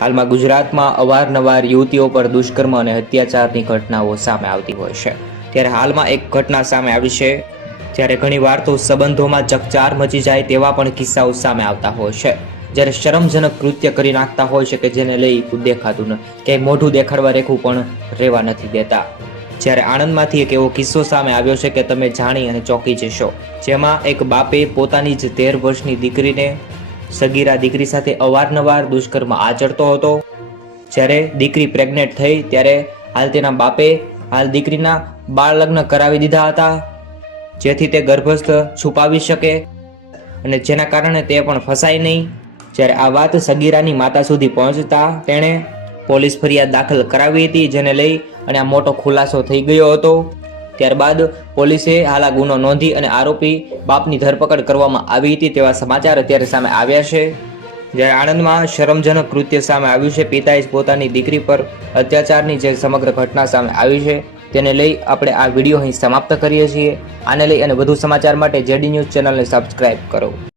હાલમાં ગુજરાતમાં અવારનવાર યુવતીઓ પર દુષ્કર્મ અને અત્યાચારની ઘટનાઓ સામે આવતી હોય છે, ત્યારે હાલમાં એક ઘટના સામે આવી છે, જ્યારે ઘણીવાર તો સંબંધોમાં ચકચાર મચી જાય તેવા પણ કિસ્સાઓ સામે આવતા હોય છે, જ્યારે શરમજનક કૃત્ય કરી નાખતા હોય છે કે જેને લઈ દેખાતું ન કે મોઢું દેખાડવા રેખું પણ રહેવા નથી દેતા। જ્યારે આણંદમાંથી એક એવો કિસ્સો સામે આવ્યો છે કે તમે જાણી અને ચોંકી જશો, જેમાં એક બાપે પોતાની જ 13 વર્ષની દીકરીને સગીરા દીકરી સાથે અવારનવાર દુષ્કર્મ આચરતો હતો। જ્યારે દીકરી પ્રેગ્નેન્ટ થઈ ત્યારે હાલ તેના બાપે દીકરીના બાળ લગ્ન કરાવી દીધા હતા, જેથી તે ગર્ભસ્થ છુપાવી શકે અને જેના કારણે તે પણ ફસાય નહીં। જ્યારે આ વાત સગીરાની માતા સુધી પહોંચતા તેણે પોલીસ ફરિયાદ દાખલ કરાવી હતી, જેને લઈ અને આ મોટો ખુલાસો થઈ ગયો હતો। ત્યારબાદ પોલીસે હાલ આ ગુનો નોંધી અને આરોપી બાપની ધરપકડ કરવામાં આવી હતી તેવા સમાચાર અત્યારે સામે આવ્યા છે। જ્યારે આણંદમાં શરમજનક કૃત્ય સામે આવ્યું છે, પિતાએ પોતાની દીકરી પર અત્યાચારની જે સમગ્ર ઘટના સામે આવી છે તેને લઈ આપણે આ વિડીયો અહીં સમાપ્ત કરીએ છીએ। આને લઈ અને વધુ સમાચાર માટે જેડી ન્યૂઝ ચેનલને સબસ્ક્રાઇબ કરો।